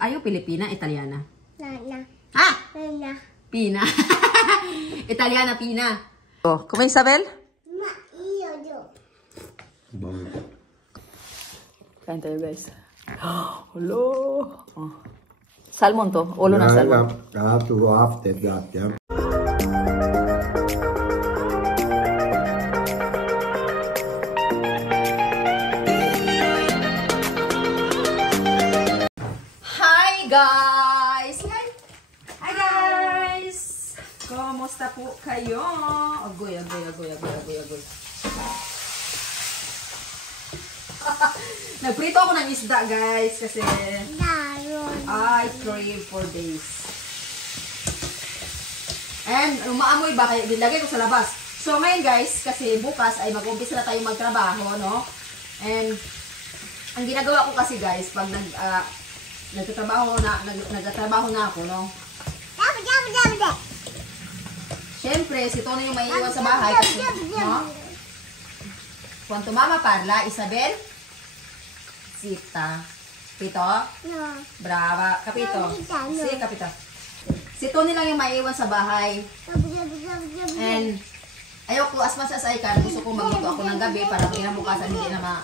Are you Filipina, Italiana? Nana. Ah! Nana. Pina. Italiana, Pina. Oh, come Isabel? Ma, io. Kain tayo guys. Hello. Oh. Salmon to. Ulo ng salmon. I have to go after that, yeah. Hi guys! Hi guys! Kumusta po kayo? Agoy. Nagprito ako ng isda guys kasi I crave for days. And umaamoy ba kaya nilagay ko sa labas. So ngayon guys, kasi bukas ay mag-umpisa na tayo magtrabaho, no? And ang ginagawa ko kasi guys, pag nagtatrabaho na ako, no? Siyempre, si Tony yung maiiwan sa bahay kasi, no? Cuanto mama parla, Isabel, Sita, Pito, No. Brava, Kapito, si Kapito. Si Tony lang yung maiiwan sa bahay. And ayoko, as much as I can, gusto kong magluto ako ng gabi para kinabukasan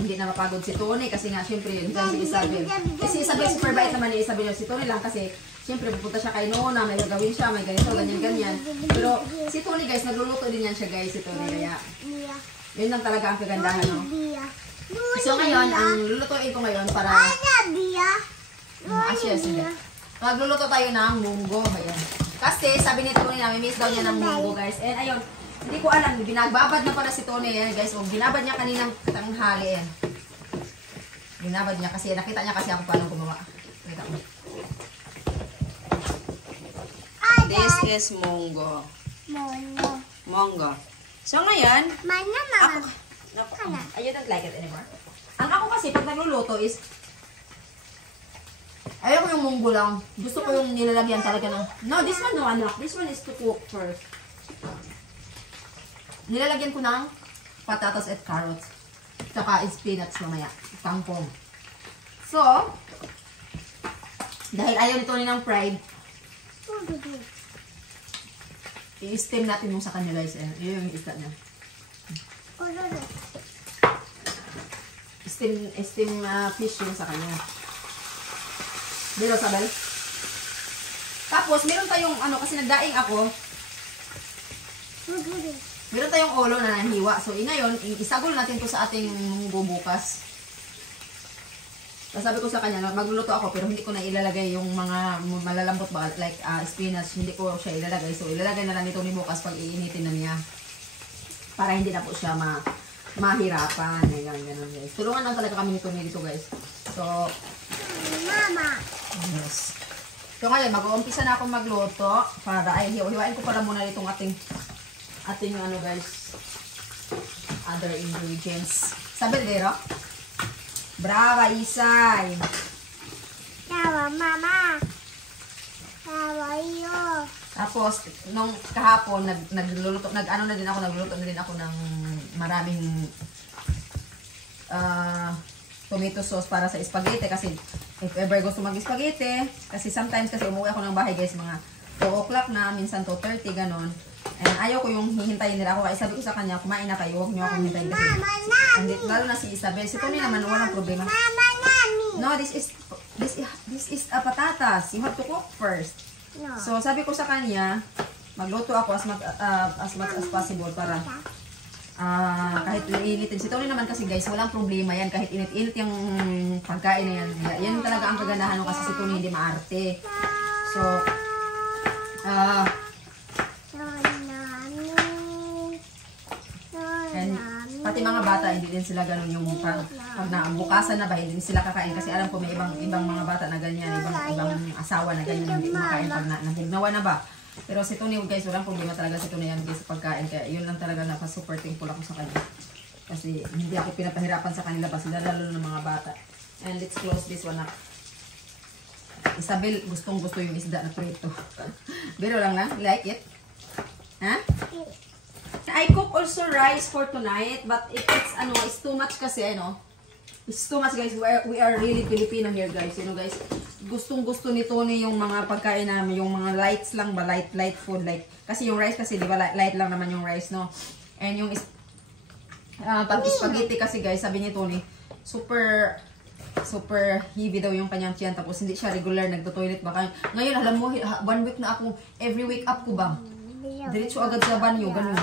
hindi na mapagod si Tony kasi nga syempre yun si Isabel. Si Isabel super bait naman ni Isabel, si Tony lang kasi syempre pupunta siya kay Nona, may gagawin siya, may ganito, ganyan. Pero si Tony guys, nagluluto din yan siya guys, si Tony kaya yun lang talaga ang kagandahan, no? So ngayon, ang lulutuin ko ngayon para magluluto tayo ng munggo. Ayan. Kasi sabi ni Tony na may miss daw niya ng munggo guys. And ayun, hindi ko alam, binagbabad na pala si Tony yan guys. O, binabad niya kaninang tanghali yan. Binabad niya kasi, nakita niya kasi ako paano gumawa. Nakita mo. This is munggo. Munggo. So ngayon, ako, I don't like it anymore. Ang ako kasi, pag nagluluto is, ayaw ko yung munggo lang. Gusto ko yung nilalagyan talaga ng, no, this one no, anak. This one is to cook first. Nilalagyan ko ng patatas at carrots. Tsaka spinach mamaya. Kangkong. So, dahil ayaw nito ng fried, i-steam natin yung sa kanya guys. Yun yung isda niya. Steam fish yung sa kanya. Dito, Sabel. Tapos, meron tayong, kasi nagdaing ako. Meron tayong ulo na nahiwa. So, ngayon, isagol natin to sa ating bubukas. So, sabi ko sa kanya, magluluto ako, pero hindi ko na ilalagay yung mga malalambot ba, like spinach, hindi ko siya ilalagay. So, ilalagay na lang ito ni bukas pag iinitin na niya. Para hindi na po siya mahirapan. Ganun, guys. Tulungan lang talaga kami nito guys. So, Mama. yes. So, ngayon, mag-uumpisa na akong magluto. Hiwain ko pala muna itong ating guys, other ingredients. Sabi dero? Brava, Isay! Tawa, mama. Tawa, iyo. Tapos, nung kahapon, nagluto na din ako ng maraming tomato sauce para sa spaghetti. Kasi, if ever gusto mag-spaghetti, kasi sometimes kasi umuwi ako ng bahay guys, mga 2 o'clock na, minsan 2:30, ganon. And ayaw ko yung hihintayin nila ako. Kaya sabi ko sa kanya, kumain na kayo, huwag nyo akong hintayin kasi. Lalo na si Isabel. Si Tony naman, walang problema. No, this is a patatas. You have to cook first. No. So, sabi ko sa kanya, magluto ako as much as possible para kahit initin. Si Tony naman kasi guys, walang problema yan. Kahit init-init yung pagkain na yan. Yan talaga ang kagandahan kasi si Tony hindi maarte. So, and pati mga bata, hindi din sila ganun yung pag bukasan na ba, hindi sila kakain. Kasi alam ko may ibang mga bata na ganyan, ibang asawa na ganyan, hindi kumakain pag nabugnawa na ba. Pero si Tony guys, walang problema talaga si Tony yan guys sa pagkain. Kaya yun lang talaga super thankful ako sa kanya. Kasi hindi ako pinapahirapan sa kanila pa, sila lalo ng mga bata. And let's close this one up. Isabel, gustong-gusto yung isda na prito. Pero lang na, like it? Ha? I cook also rice for tonight, but it's too much kasi, It's too much guys. We are really Filipino here guys. Guys, gustong-gusto ni Tony yung mga pagkain namin, yung mga lights lang ba, light food, like, kasi yung rice kasi, di ba, light lang naman yung rice, no? And yung, pag spaghetti kasi, guys, sabi ni Tony, super heavy daw yung kanyang tiyan, tapos hindi siya regular nagto-toilet ba. Ngayon, alam mo, 1 week na ako, every wake up ko ba, diretso agad sa banyo, ganun.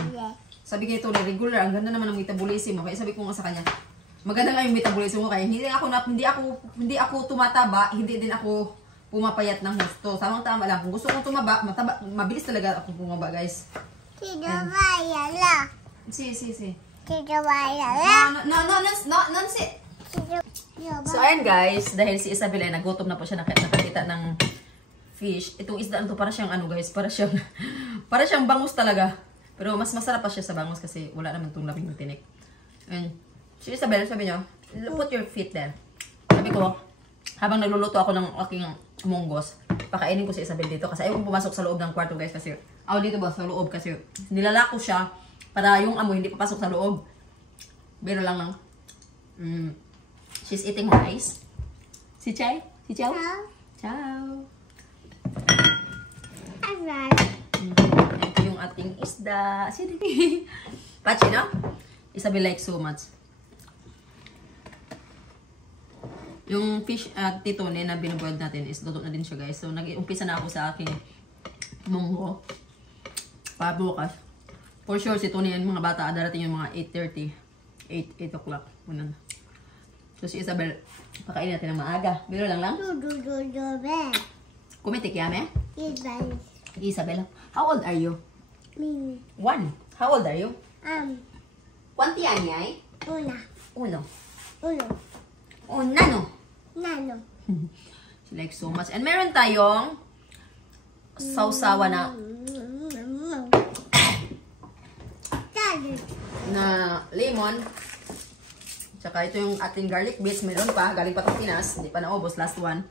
Sabi kay Tony, regular, ang ganda naman ng metabolism mo. Kaya sabi ko nga sa kanya, maganda nga yung metabolism mo, kaya hindi ako tumataba, hindi din ako pumapayat ng husto. Tamang-tama lang. Kung gusto kong tumaba, mabilis talaga ako pumaba, guys. Si. Nansi. So, ayan guys, dahil si Isabel ay nagutom na po siya, nakakita ng fish. Itong isda na to, para siyang ano guys, para siyang bangus talaga. Pero mas masarap pa siya sa bangus kasi wala naman itong labing tinik. And si Isabel, sabi niya, put your feet there. Sabi ko, habang nagluluto ako ng aking munggos, pakainin ko si Isabel dito kasi ayaw kong pumasok sa loob ng kwarto guys kasi, dito ba, sa loob kasi nilalako siya para yung amoy hindi papasok sa loob. Pero lang. She's eating rice. Si Chay? Si Chow? Ciao. Ito yung ating isda. Pachi, no? Isabel likes so much. Yung fish at titone na binubuad natin is luto na din siya guys. So nag-umpisa na ako sa aking munggo. Para bukas. For sure si Tony yan mga bata darating yung mga 8:30. 8 o'clock. So si Isabel, pakainin natin ng maaga. Biro lang. Kumitik yame? Isabel, how old are you? 1. How old are you? ¿Cuánti años hay? 1. Nano. She likes so much. And meron tayong sausawa na lemon. Tsaka ito yung ating garlic bits. Meron pa. Galing pa itong Pinas. Hindi pa naubos. Last one.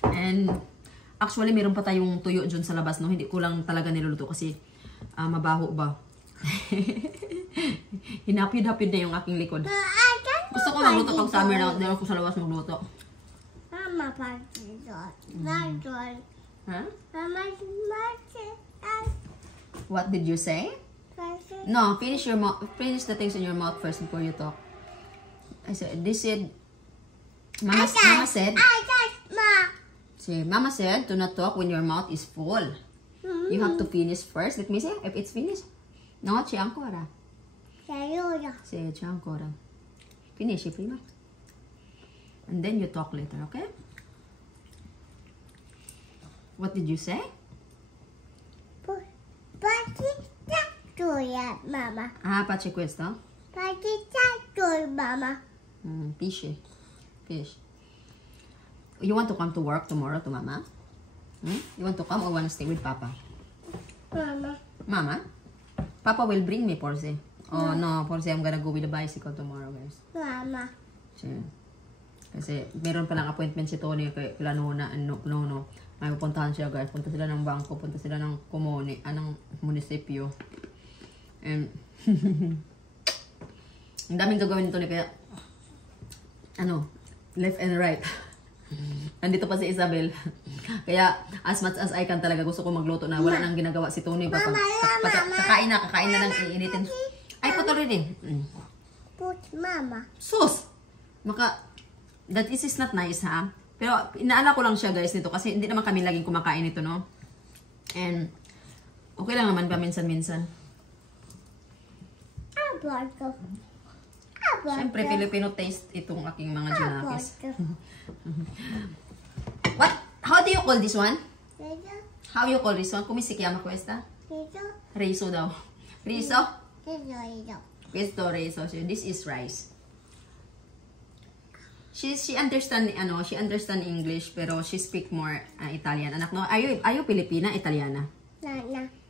And actually, meron pa tayong tuyo dyan sa labas. No? Hindi ko lang talaga niluluto kasi mabaho ba. Hinapid-hapid na yung aking likod. Gusto ko magluto pag summer na. Hindi ako sa labas magluto. Mama, huh? What did you say? No, finish the things in your mouth first before you talk. Mama said, do not talk when your mouth is full. You have to finish first. Let me see if it's finished. No, c'è ancora. Sì, c'è ancora. Finish it prima. And then you talk later, okay? What did you say? Mama. Pace questo? Mama. Fish. You want to come to work tomorrow to Mama? You want to come or want to stay with Papa? Mama? Papa will bring me, Porze. Oh, no, Porze, I'm gonna go with the bicycle tomorrow, guys. Mama. Kasi meron palang appointment si Tony kay Planona and no. May pupuntahan siya, guys. Punta sila ng bangko, punta sila ng komune, ng munisipyo. And ang daming gagawin nito kaya left and right. Nandito pa si Isabel. Kaya as much as I can talaga gusto ko magluto na wala nang ginagawa si Tony pa. Kakain na lang iinitin. I put already. Put Mama. Sus! That is not nice, ha? Pero inaala ko lang siya guys nito kasi hindi naman kami laging kumakain nito, no? And okay lang naman pa minsan-minsan. Siyempre, Filipino taste itong aking mga ginapis. What? How do you call this one? How you call this one? Come si chiama questa? Riso daw. Riso? Questo riso. This is rice. She understand English pero she speak more Italian. Anak no, are you Pilipina, Italiana?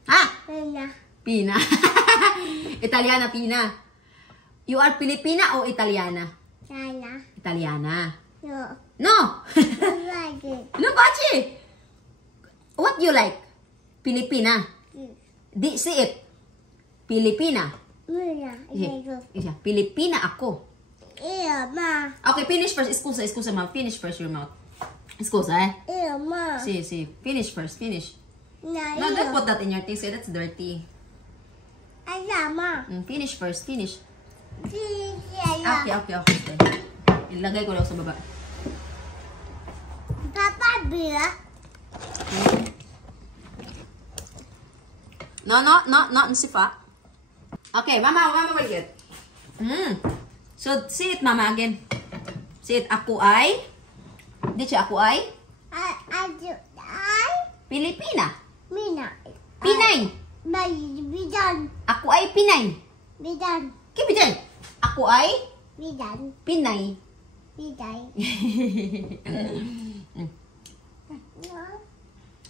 Ha? Pina. Italiana, Pina. You are Filipina o Italiana? Italiana. No. No, Pachi. What you like? Filipina. Say it. Filipina. Filipina ako. Ma. Okay, finish first. Excuse ma. Finish first your mouth. Scusa, eh? Ma. See. Finish first, finish. No, No, don't put that in your things. That's dirty. Ma. Finish first, finish. Yeah. Okay. Ilagay ko lang sa baba. Papa, Bia. No, not sipa. Okay, Mama will get. So, say it, Mama, again. Say it, ako ay. Di siya, ako ay. Pilipina. Mina. Pinay. Bidan. Ako ay Pinay. Bidan. Kibidan. Ako ay Bidan. Pinay. Bidan.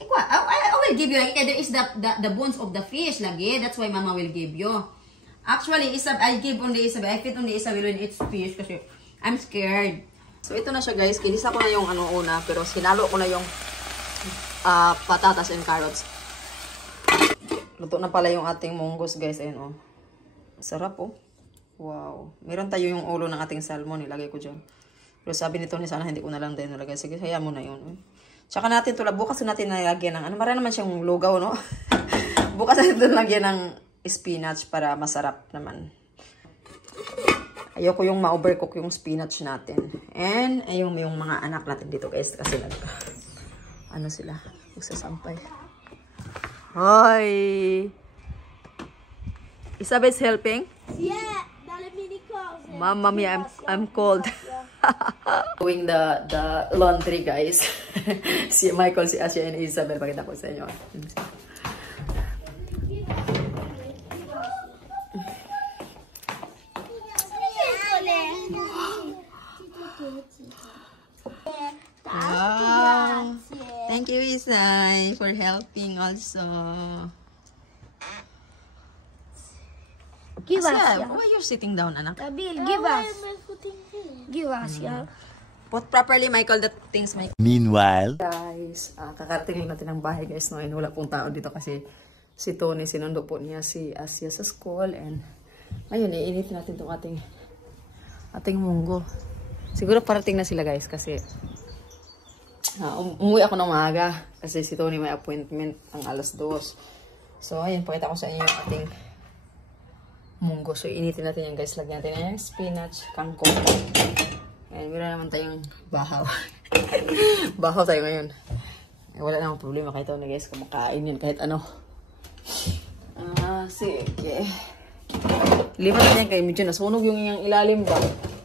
I will give you like there is the bones of the fish lagi. That's why Mama will give you. Actually, I give only Isabel. I feed only Isabel when it's fish kasi I'm scared. So ito na siya guys. Kinisa ko na yung ano una pero sinalo ko na yung patatas and carrots. Luto na pala yung ating munggos guys. Ayun oh. Sarap oh. Wow. Meron tayo yung ulo ng ating salmon. Nilagay ko dyan. Pero sabi nito ni sana hindi ko na lang din nalagay. Sige, hayaan mo na yun. Tsaka natin ito. Bukas natin nalagyan ng ano. Marami naman siyang lugaw, no? Bukas natin ito nalagyan ng spinach para masarap naman. Ayoko yung ma-overcook yung spinach natin. And ayun yung mga anak natin dito guys. Kasi ano sila? Magsasampay. Hi! Isabel's helping? Yeah. Dale mini cose. Mamma mia, I'm cold. Doing the laundry guys. Si Michael, si Asya, and Isabel. Pakita ko sa inyo. Wow. Thank you, Isay, for helping also. Give us, Asya, yeah. why you're sitting down, anak? Nabil, give us. Give us, yeah. Put properly, Michael, the things, Michael. Meanwhile, Guys, kakarating lang natin ang bahay, guys. No? And wala pong tao dito kasi si Tony, sinundo po niya si Asya sa school. And ngayon, iinit natin itong ating munggo. Siguro parating na sila, guys, kasi umuwi ako ng maaga kasi si Tony may appointment ang 2:00. So, ayun, pakita ko sa inyo yung ating munggo. So, initin natin yan, guys. Lagyan natin yung spinach, kangkong. And meron naman tayong bahaw. Bahaw tayo ngayon. Wala namang problema kahit Tony, guys. Kumakain yan kahit ano. Sige. Lipat natin yan kayo. Medyo nasunog yung ilalim ba.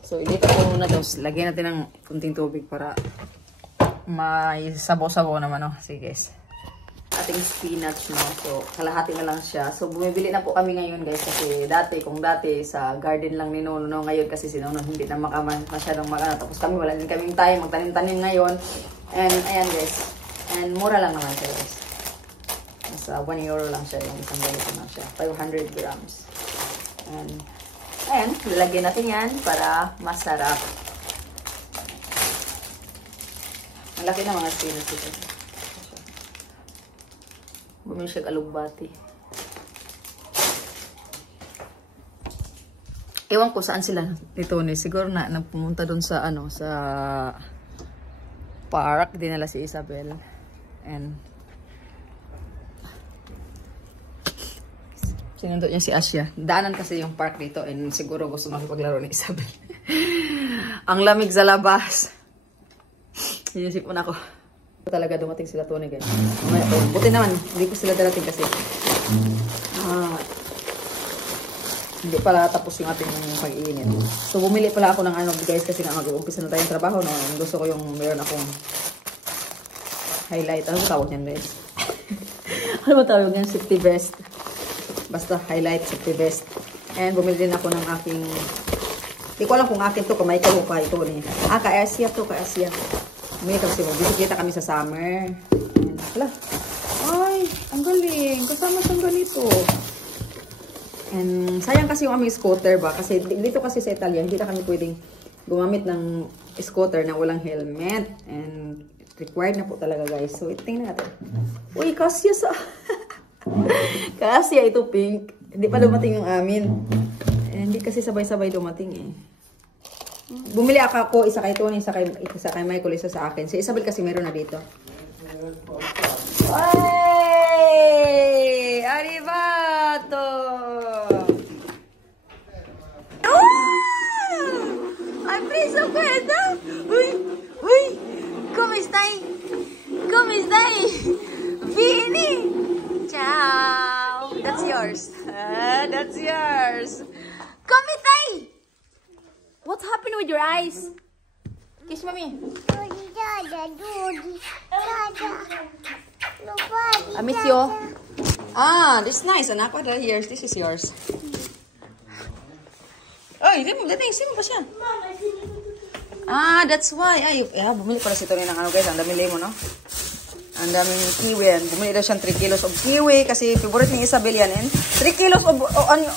So, ilipat ko muna ito. Lagyan natin ng kunting tubig para may sabaw-sabaw naman, no? Sige, guys. Ating spinach, no? So, kalahati na lang siya. So, bumibili na po kami ngayon, guys. Kasi kung dati sa garden lang ni Nono, no? Ngayon kasi si Nono hindi na masyadong magana. Tapos kami, wala din kaming time. Magtanim-tanim ngayon. And, ayan, guys. And, mura lang naman siya, guys. Nasa €1 lang siya. Yung isang ganito lang siya. 500 grams. And, ayan, lalagyan natin yan para masarap. Ang laki na mga spinach ito. Bumili siya alugbati. Ewan ko saan sila ni Tony. Siguro na pumunta doon sa sa park. Dinala si Isabel. And sinundo niya si Asya. Daanan kasi yung park dito and siguro gusto makipaglaro ni Isabel. Ang lamig sa labas. Sinisip mo na ako. Talaga dumating sila Tony guys. Buti naman, hindi ko sila darating kasi hindi pala tapos yung ating pag-iinit. So bumili pala ako ng guys kasi nga mag-uumpisa na tayong trabaho. No? Gusto ko yung meron akong highlight. Ano ba tawag yan guys? Ano ba tawag yan? Safety vest. Basta highlight, safety vest. And bumili din ako ng aking, hindi ko alam kung akin to, kung may kalupa ito. Ka-Asia to, ka-Asia. May kasi magbibigita kami sa summer. And, hala. Ay, ang galing. Kasama siyang ganito. And sayang kasi yung aming scooter ba. Kasi dito kasi sa Italia, hindi na kami pwedeng gumamit ng scooter na walang helmet. And required na po talaga guys. So, tingnan natin. Uy, Cassia sa... Cassia ito pink. Hindi pa dumating yung amin. And, hindi kasi sabay-sabay dumating eh. Bumili ako isa kay Tony, isa kay Michael, isa sa akin. Si Isabel kasi meron na dito. Ay! Arrivato! Hai preso questa? Ui! Ui! Come stai? Come stai? Vieni! Ciao! That's yours. That's yours. Come stai? What's happening with your eyes? Kiss mommy. I miss you. Ah, this is nice. Anak, what are yours? This is yours. Ay, sino pa siya? Ah, that's why. Ay, bumili pala si Tony ng ano guys. Ang dami lemon, no? Ang daming kiwi yan. Bumili daw siyang 3 kilos of kiwi kasi favorite ni Isabel yan. 3 kilos of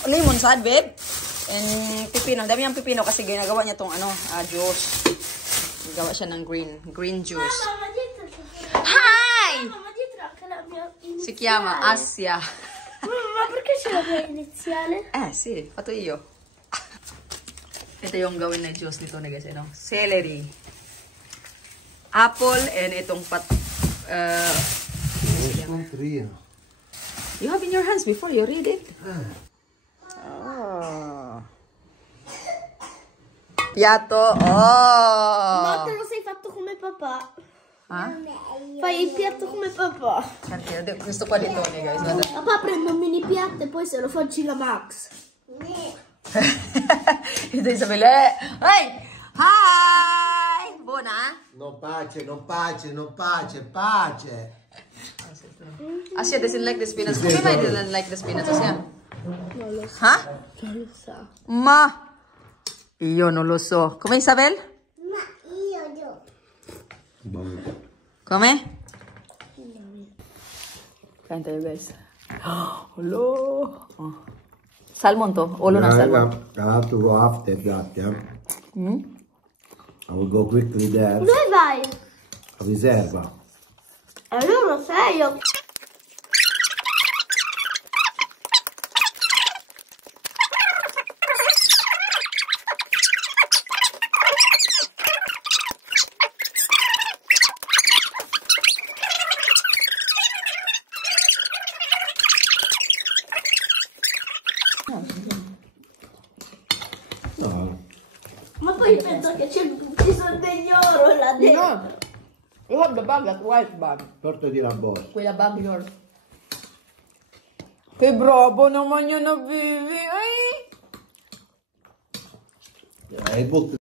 lemon sad, babe. And pipino. Dami yung pipino kasi ginagawa niya tong juice. Gawa siya ng green juice. Hi! Si chiama Asia. Ma perché c'è la mia iniziale? Sì, fatto io. Ito yung gawin na juice nito na guys, ano? Celery, apple, and itong you have in your hands before you read it. Oh. Piatto. Oh. Ma te lo sei fatto come papà. Ha? Fai il piatto come papà. Gusto pa dito ni guys. Papà prende un mini piatto e poi se lo facci la Max. Ito Isabelle. Hey! Hi! Buona? Non pace, pace. Asia doesn't like the spinach. Come I didn't like the spinach, Asia? Non lo so. Ha? Non lo so. Ma io non lo so. Come Isabel? Ma io. Come? Kain tayo guys. Hello. Oh. Salmon to. Ulo ng salmon. I have to go after that, yeah? I will go quickly there. Dove vai? A riserva. Non lo sai io. No. Ma poi penso che ci sono degli oro là dentro. You have the bag, that white bag. Portati la borsa. Quella bag yours. Che bravo naman yun na, baby. Ay! Hai buttato